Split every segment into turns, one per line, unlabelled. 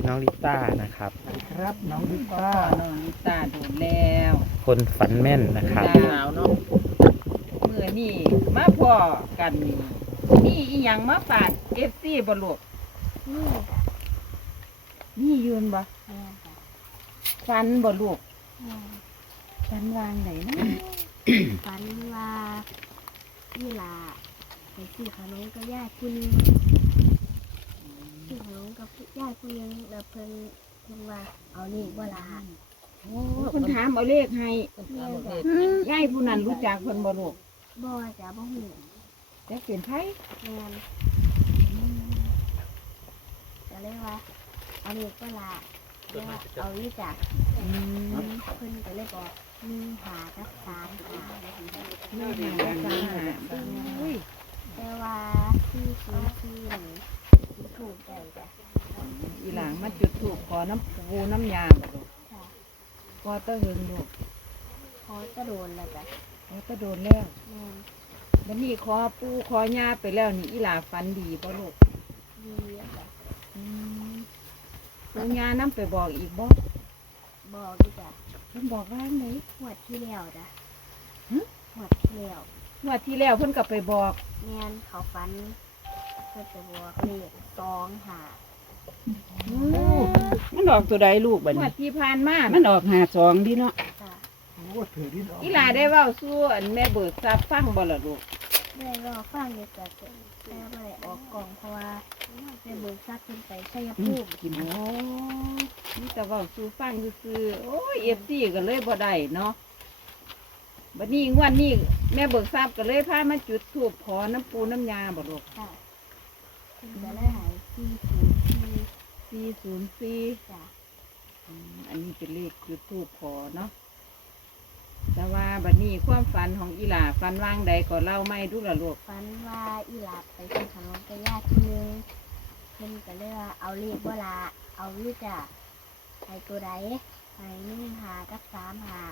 น้องลิต้านะครับ
ครับน้องลิ
ก็
ต้า
น้องลิตาโดนแล้ว
คนฝันแม่นนะครับ
สาวเนาะเมื่อนี่มาพ่อกันนี่อีหยังมาฝากFCบ่ลูก
นี่จ้ะ
นี่ยืนบ่
แม่จ้ะ
ฟันบ่ลูก
แม่
ฟันวางไหนนะ
ฝันว่านี่ล่ะไปซื้อขนมกับญาติผู้หนึงซื้อขนมกับญาติผู้หนึงแล้วเพิ่นว่าเอานี่บ่ล่ะ
โอ้คนถามเอาเลขให้
แม่จ้ะ
ยายผู้นั้นรู้จักเพิ่นบ่ลูก
บ่จ้ะบ่ฮู้
แต่เป็นไผ
แม่นก็เลยว่าเอานี่บ่ล่ะแล้วเอานี่จ้ะ
อืม
เพิ่นก็เลยบอกมีหากับสามหา
นี่หาสามหาอุ้ย
แต่ว่าที่ซื้อที่นี่ถูกใจจ้ะ
อีหลังมาจุดธูปขอน้ำปูน้ำยาบ่ลูก
ค่ะ
พอตะเหิงลูก
พอจะโดนแล้วจ้ะ
พอตะโดนแล้ว
แม่น
วันนี้ขอปูขอยาไปแล้วนี่อีหลาฝันดีบ่ลูก
ดีอะจ้ะ
ปูยานํไปบอกอีกบ่
บอกดีจ้ะ
เพิ่นบอกว่าไหน
หวดที่แล้วจ้ะ
ฮะ
หวดที่แล้ว
งวดที่แล้วเพิ่นก็ไปบอก
แม่นเขาฟันเพื่อจะบอกเลข2 หา
มันออกตัวใดลูกบัด
งว
นี้
ดที่ผ่านมา
มันออก52ดิเนาะ
จ้ะ
โอ้ถือที่ดอก
อีหลาได้เว้าสู่อันแม่เบิกทราบฟังบ่ล่ะลูก
ได้รอฟังอยู่จ้ะแต่ไม่ได้ออกกล่องเพราะว่าได้เบิกซักขึ้นไปชัยภูมิ
กิน
โอ้นี่แต่เว้าสู่ฟังซื่อๆโอ้ย FC ก็เลยบ่ได้เนาะบัดนี้งวดนี้แม่เบิกทราบก็เลยพามาจุดธูปขอน้ำปูน้ำยาบ่ลูก
จ้ะขึ้นจะได้หาย
404
จ้ะ
อันนี้เป็นเลขจุดธูปขอเนาะแต่ว่าบัดนี้ความฝันของอีหลาฝันวางใดก็เล่าไม่ดูละลูก
ฝันว่าอีหลาไปซื้อขนมกับญาติผู้หนึงเพิ่นก็เลยว่าเอาเลขบ่ล่ะเอาอยู่จ้ะให้ตัวใดให้1 หากับ3 หา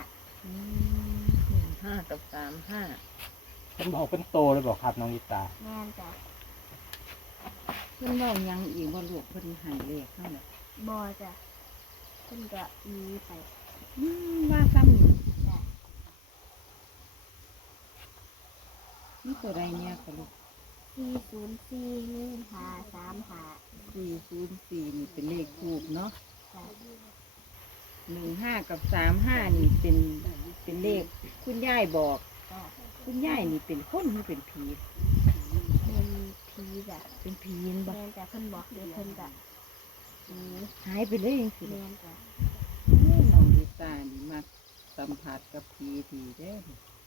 5 กับ 3
เป็นบอกเป็นโตเลยบอกครับน้องลิต้า
แม่นจ้ะ
5เพิ่นเว้าหยังอีกว่าลูกเพิ่นให้เลขเท่านั้น
บ่จ้ะเพิ่นก็หนีไป
ว่าซ้ำนี่
จ้ะ
นี่ตัวใดเนี่ยก็ลูก
404 1 หา3 หา
404นี่เป็นเลขทูปเนาะ
จ้ะ
15 กับ 35นี่เป็นเลขคุณยายบอก
จ้ะ
คุณยายนี่เป็นคนหรือเป็นผี
เป็นผีจ้ะ
เป็นผีนบ่
แม่นจ้ะเพิ่นบอกเดี๋ยวเพิ่นก็หนี
หายไปเลยจังซี่
แม่นจ้ะ
น้องลิต้านี่มักสัมผัสกับผีดีเด้อ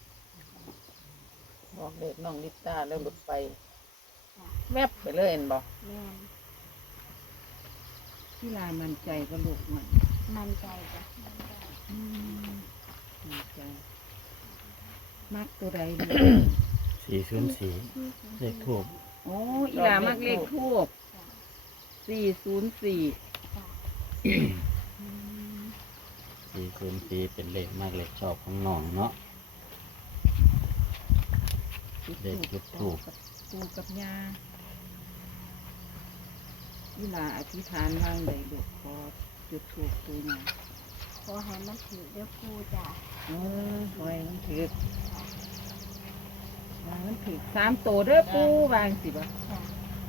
บอกเด็กน้องลิต้าแล้วหลุดไป
จ้ะ
แวบไปเลยเห็นบ่
แม่น
ที่ลามันใจก็ลูกมัน
มั่นใจจ้ะ
ดีใจมักตัวใดดี
404เลขทูบ
โอ้อีหลามักเลขทูบ
จ้ะ
404
จ้ะ
404เป็นเลขมากเลขชอบของน้องเนาะเลขจุดทูบ
ปูกับยาอีหลาอธิษฐานวางใดลูกขอจุดทูบปูยา
ขอให้มันถือเดี๋ยวครูจ้ะ
หอยมันถือกวางมันถือก3 ตัวเด้อปูวางสิบ่
จ้ะ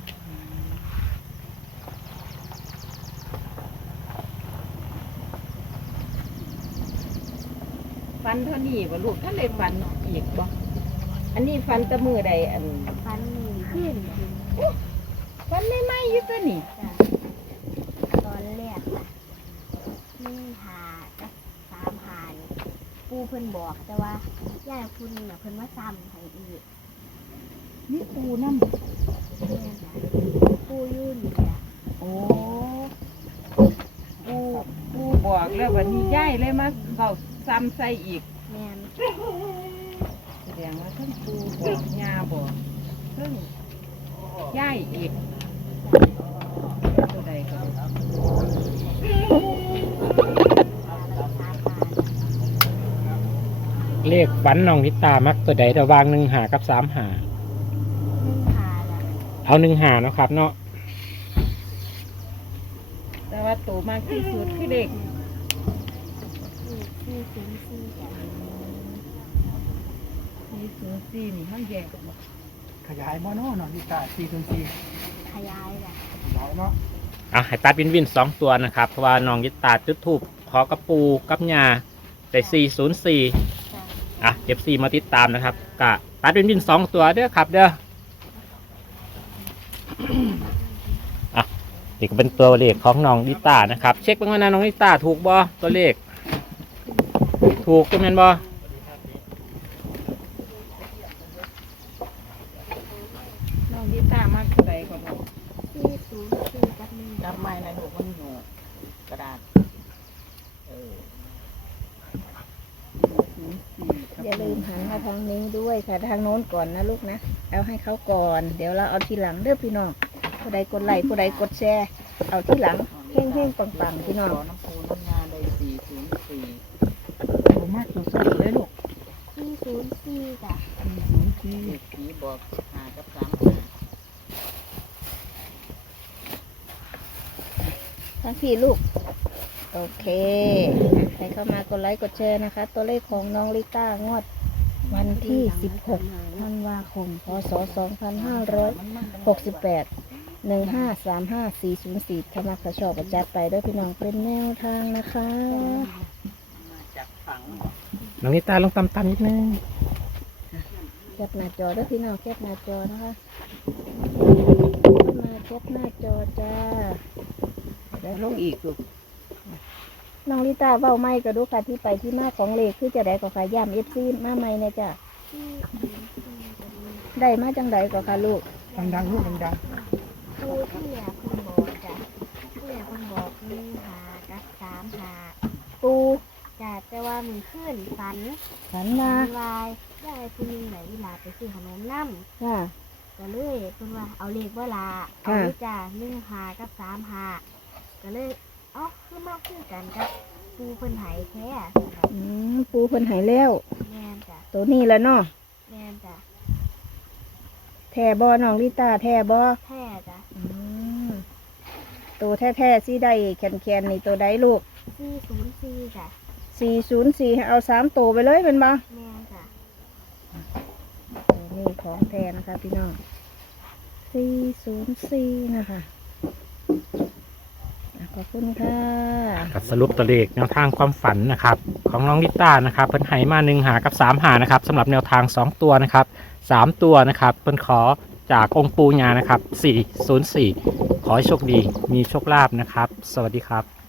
ฟันเท่านี้บ่ลูกท่านเลยฟันอีกบ่อันนี้ฟันแตะมือใดอัน
ฟันนี่ขึ้น
ฟันไม่ไหมอยู่ตัวนี่
จ้ะตอนแรกจ้ะ1 หากับ3 หานี่ปู่เพิ่นบอกแต่ว่าย่าคุณน่ะเพิ่นมาซ้ำให้อีก
นี่ปูน้ำ
แม่นจ้ะปู่อยู่นี่จ้ะ
โอ้ปูบอกแล้ววันนี้ย้ายเลยมาเบาซ้ำใส่อีก
แม่น
แสดงว่าทั้งปูบอกยาบอกทั้งย้ายอีกตัวใดก็
เลขฝันน้องลิต้ามักตัวใดระหวาง1 กับ 3 หา
1 หาจ้ะ
เอา1 หาเนาะครับเนาะ
แต่วว่าโตมากที่สุดคือเด็ก
404จ้ะ
404นี่มันแยกกันบ่
ขยายบ่เนาะน้องลิต้า404
ขยายจ้ะ
ขยายเนาะ
อ่ะให้ตัดวินสองตัวนะครับเพราะว่าน้องยิตาจุดทูบขอกระปูกับยาได้404
จ้ะ
อ่ะ FC มาติดตามนะครับกะตัดวินสองตัวเด้อครับเด้ออ่ะนี่ก็เป็นตัวเลขของน้องลิตานะครับเช็คบ้างว่านะน้องลิตาถูกบ่ตัวเลขถูกตัวแม่นบ่
น้องดิตามากเท่าใดก็บ่
404กับ1
จับไม้ในลูกมันอยู่กระดาษเออ
อย่าลืมหันมาทางนี้ด้วยค่ะทางโน้นก่อนนะลูกนะเอาให้เขาก่อนเดี๋ยวเราเอาทีหลังเด้อพี่น้องผู้ใดกดไลค์ผู้ใดกดแชร์เอาที่หลังเฮ้งๆปังๆพี่น้อง
ขอน้ำปูน้ำงาได้404
ตัวมากตัวสั้นเลยลูก
404จ้ะ
404
เด็กผีบอก5กับ3
ทางพี่ลูกโอเคใครเข้ามากดไลค์กดแชร์นะคะ ตัวเลขของน้องลิต้างวดวันที่16ธันวาคมพศ2568 1535404ถ้ามาขอชอบก็จัดไปด้วยพี่น้องเป็นแนวทางนะคะ
มาจากฝัง
น้องลิตาลงต่ำๆนิดนึง
แคปหน้าจอด้วยพี่น้องแคปหน้าจอนะคะมาแคปหน้าจอจ้า
ได้ลงอีกลูก
น้องลิต้าเว้าไม่ก็ดูค่ะที่ไปที่มาของเลขคือจะได้ก็ค่ะย่ำเอฟซีมาใหม่เนี่ยจ้ะได้มาจังใดก็ค่ะลูก
ดังๆลูกดัง
ปูที่แหลกคนบอกจ้ะที่แหลกคนบอก1หากับ3หา
ปู
จ้ะแต่ว่ามือขึ้นฝัน
ขัน
ฝั
มาน
วายยายผู้หนึงไหนเวลาไปซื้อขนมน้ำ
ค่ะ
ก็เลยเพิ่นว่าเอาเลขว่าลาเอา
ค่ะ
เลยจ้ะ1หากับ3หาก็เลยเอ้าคือมาคือกันกับปูเพิ่นไหแท้
ปูเพิ่นหายแล้ว
แม่นจ้ะ
ตัวนี้แล้วเนาะ
แม่นจ้ะ
แท่บอน้องลิต้าแท่บอ
แท้จ้ะ
ตัวแท้ๆซี่ได้แคนๆนี่ตัวใดลูก
404จ้ะ
404ให้เอา3ตัวไปเลยเป็นบ่
แม่นจ้ะ
นี่ของแท้นะคะพี่น้อง404นะคะขอบคุณค่ะ
กับสรุปตัวเลขแนวทางความฝันนะครับของน้องลิต้านะครับเพิ่นให้มา1หากับ3หานะครับสำหรับแนวทาง2ตัวนะครับ3ตัวนะครับเพิ่นขอจากองค์ปูญานะครับ404ขอให้โชคดีมีโชคลาภนะครับสวัสดีครับ